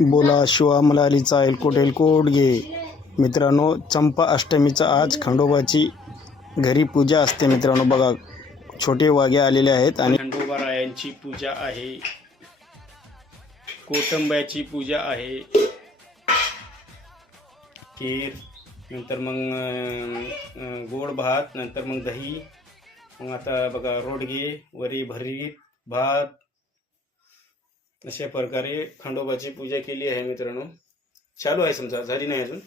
बोला शिवा मलालीचा एलकोट घे. मित्रांनो, चंपा अष्टमीचा आज खंडोबाची घरी पूजा असते. मित्रांनो बघा, छोटे वाघे आलेले आहेत आणि खंडोबा रायांची पूजा आहे, कोटंब्याची पूजा आहे, खीर, नंतर मग गोड भात, नंतर मग दही, मग आता बघा रोडगे, वरी भरीत भात, अशा प्रकारे खंडोबाची पूजा केली आहे. मित्रांनो चालू आहे, समजा झाली नाही अजून,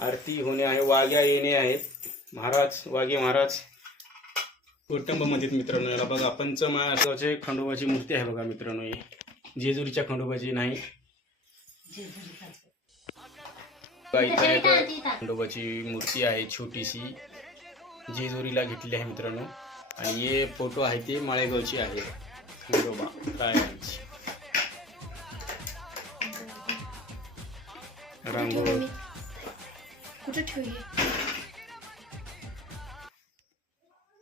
आरती होणे आहे, वाघ्या येणे आहेत. महाराज वाघे महाराज कुटुंबामध्ये मित्रांनो, याला बघा पंचमहाराजाचे खंडोबाची मूर्ती आहे बघा मित्रांनो. ही जेजुरीच्या खंडोबाची नाही, खंडोबाची मूर्ती आहे छोटीशी, जेजुरीला घेतली आहे मित्रांनो. आणि हे फोटो आहे ते माळेगावची आहे, खंडोबा रायांची रांगोळी.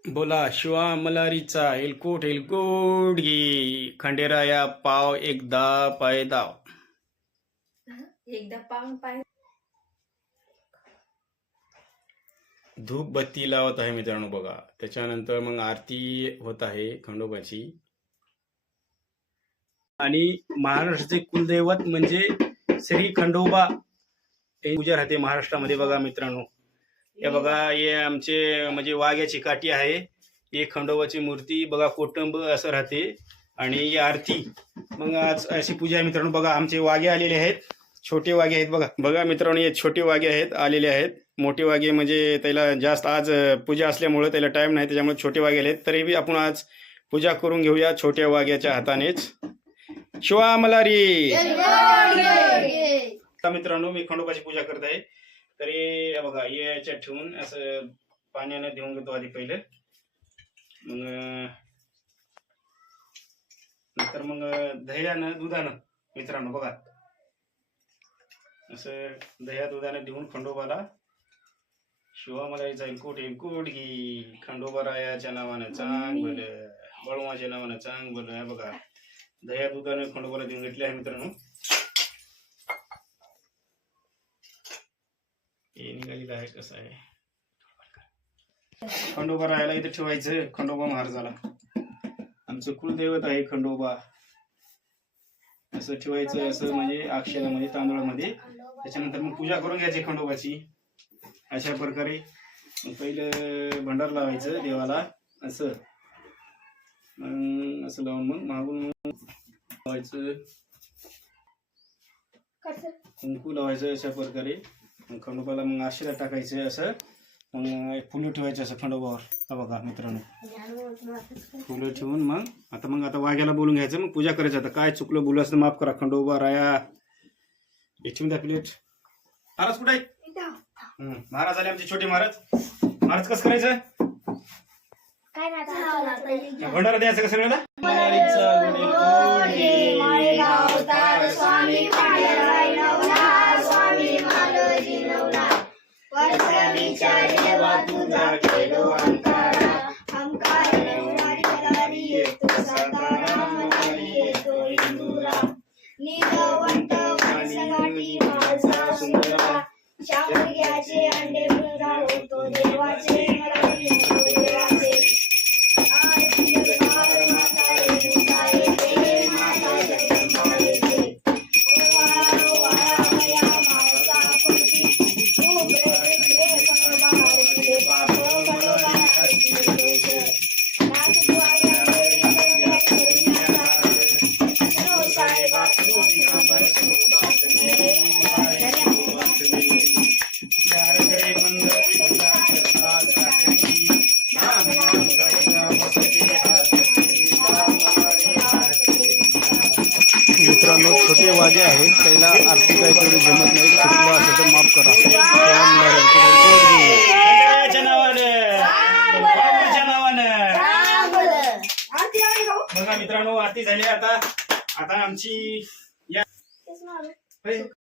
बोला शिवा मलारीचा एलकोट घे. खंडेराया पाव एकदा पाय दाव. एकदा पाय धूप बत्ती लावत आहे मित्रांनो बघा. त्याच्यानंतर मग आरती होत आहे खंडोबाची. आणि महाराष्ट्राचे कुलदैवत म्हणजे श्री खंडोबा पूजा राहते महाराष्ट्रामध्ये बघा मित्रांनो. हे बघा, हे आमचे म्हणजे वाघ्याची काठी आहे, हे खंडोबाची मूर्ती बघा, कोटंब असं राहते. आणि ही आरती मग आज अशी पूजा आहे मित्रांनो. बघा आमचे वाघे आलेले आहेत, छोटे वाघे आहेत बघा. बघा मित्रांनो, हे छोटे वाघे आहेत आलेले आहेत. मोठे वाघे म्हणजे त्याला जास्त आज पूजा असल्यामुळे त्याला टाइम नाही, त्याच्यामुळे छोटे वाघे आले. तरी बी आपण आज पूजा करून घेऊया छोट्या वाघ्याच्या हातानेच. शिवा मलारी. मित्रांनो, मी खंडोबाची पूजा करत आहे. तरी बघा, याच्यात ठेवून असं पाण्याने देऊन घेतो आधी पहिले, मग नंतर मग दह्यानं दुधानं मित्रांनो बघा, असं दह्या दुधाने देऊन खंडोबाला शिवा मलारीचा एलकोट घे. खंडोबा रायाच्या नावानं चांग भलं, बळवाच्या नावानं चांग भलं. बघा, दह्या दुधाने खंडोबाला देऊन घेतले आहे मित्रांनो. हे निघालेलं आहे, कसं आहे खंडोबा राहायला इथे ठेवायचं. खंडोबा महाराजाला आमचं कुलदैवत आहे खंडोबा, असं ठेवायचं, असं म्हणजे अक्षरामध्ये तांदूळामध्ये. त्याच्यानंतर मग पूजा करून घ्यायची खंडोबाची अशा प्रकारे. मग पहिलं भंडार लावायचं देवाला, असं असं लावून मग मागून लावायचं, कुंकू लावायचं अशा प्रकारे. मग खंडोबाला मग आशीर्वाद टाकायचं, असं मग फुलं ठेवायचं असं खंडोबावर. बघा मित्रांनो, फुलं ठेवून मग आता वाघ्याला बोलून घ्यायचं, मग पूजा करायचं. आता काय चुकलं बोलू असं माफ करा खंडोबा राया. ठेवून द्या प्लेट. महाराज कुठे आहे? महाराज आले आमचे छोटे महाराज. महाराज कसं करायचं? भंडारा द्यायचं का सगळ्याला? मित्रांनो, छोटे वाघे आहेत, त्याला आरती काही तेवढी जमत नाही. चुकलं असेल तर माफ करा. बघा मित्रांनो, आरती झाली. आता आमची